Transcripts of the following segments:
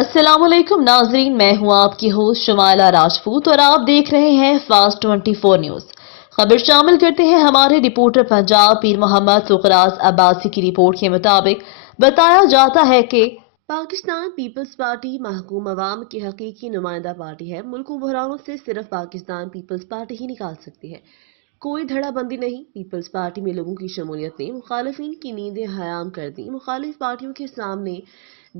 अस्सलाम वालेकुम नाजरीन, मैं हूं आपकी होस्ट शमाला राजपूत और आप देख रहे हैं फास्ट 24 न्यूज। खबर शामिल करते हैं हमारे रिपोर्टर पंजाब पीर मोहम्मद फुकराज अब्बासी की रिपोर्ट के मुताबिक बताया जाता है कि पाकिस्तान पीपल्स पार्टी महकूम अवाम की हकीकी नुमाइंदा पार्टी है। मुल्क को बहरानों से सिर्फ पाकिस्तान पीपल्स पार्टी ही निकाल सकती है, कोई धड़ाबंदी नहीं। पीपल्स पार्टी में लोगों की शमूलियत ने मुखालिफिन की नींदें हराम कर दी। मुखालिफ पार्टियों के सामने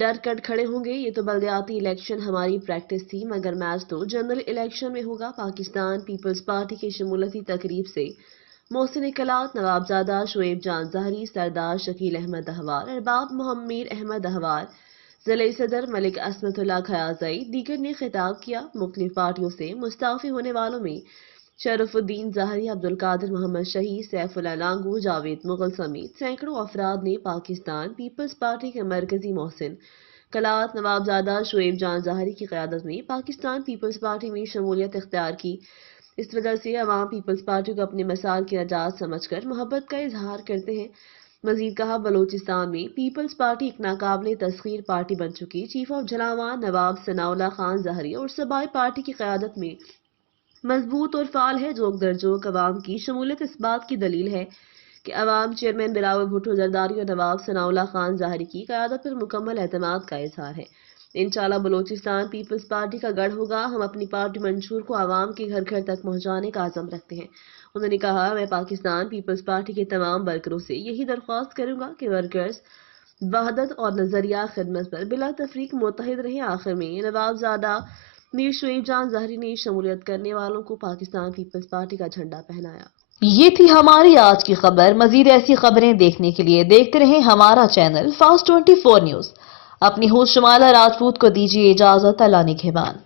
डर कट खड़े होंगे। ये तो बल्दियाती इलेक्शन हमारी प्रैक्टिस थी, मगर मैच तो जनरल इलेक्शन में होगा। पाकिस्तान पीपल्स पार्टी की शमूलती तकरीब से मोहसिन इकलात, नवाबजादा शुएब जान ज़हरी, सरदार शकील अहमद अहवार, अरबाब मोहम्मीर अहमद अहवार, ज़िले सदर मलिक असमतुल्लाह खयाज़ई दीगर ने खिताब किया। मुख्तलिफ पार्टियों से मुस्ताफी होने वालों में शरफुद्दीन ज़हरी, अब्दुल कादिर मोहम्मद शहीद, सैफुल्लाह लांगू, जावेद मुगल समेत सैकड़ों अफराद ने पाकिस्तान पीपल्स पार्टी के मरकजी मोहसिन कलात, नवाबजादा शुएब जान ज़हरी की क़यादत में पाकिस्तान पीपल्स पार्टी में शमूलियत इख्तियार की। इस वजह से अवाम पीपल्स पार्टी को अपने मसाल की नजात समझकर मोहब्बत का इजहार करते हैं। मजीद कहा, बलोचिस्तान में पीपल्स पार्टी एक नाकाबिले तस्खीर पार्टी बन चुकी। चीफ ऑफ झलावान नवाब सनाउल्लाह खान ज़हरी और सबाई पार्टी की क़यादत में मजबूत और फाल है। जोक दरजोक अवाम की शमूलियत इस बात की दलील है कि अवाम चेयरमैन बिलावल भुट्टो जरदारी और नवाब सनाउल्लाह खान ज़ाहरी की क़यादत पर मुकम्मल एतमाद का इजहार है। इंशाअल्लाह बलोचिस्तान पीपल्स पार्टी का गढ़ होगा। हम अपनी पार्टी मंशूर को आवाम के घर घर तक पहुँचाने का आज़म रखते हैं। उन्होंने कहा, मैं पाकिस्तान पीपल्स पार्टी के तमाम वर्करों से यही दरख्वास्त करूँगा कि वर्कर्स वहदत और नजरिया खिदमत पर बिला तफरीक मुत्तहिद रहे। आखिर में नवाबजादा मीर शुएब जान ज़हरी ने शमूलियत करने वालों को पाकिस्तान पीपल्स पार्टी का झंडा पहनाया। ये थी हमारी आज की खबर। मजीद ऐसी खबरें देखने के लिए देखते रहें हमारा चैनल फास्ट 24 न्यूज। अपनी होस्ट शमाला राजपूत को दीजिए इजाजत। अल्लाह निगहबान।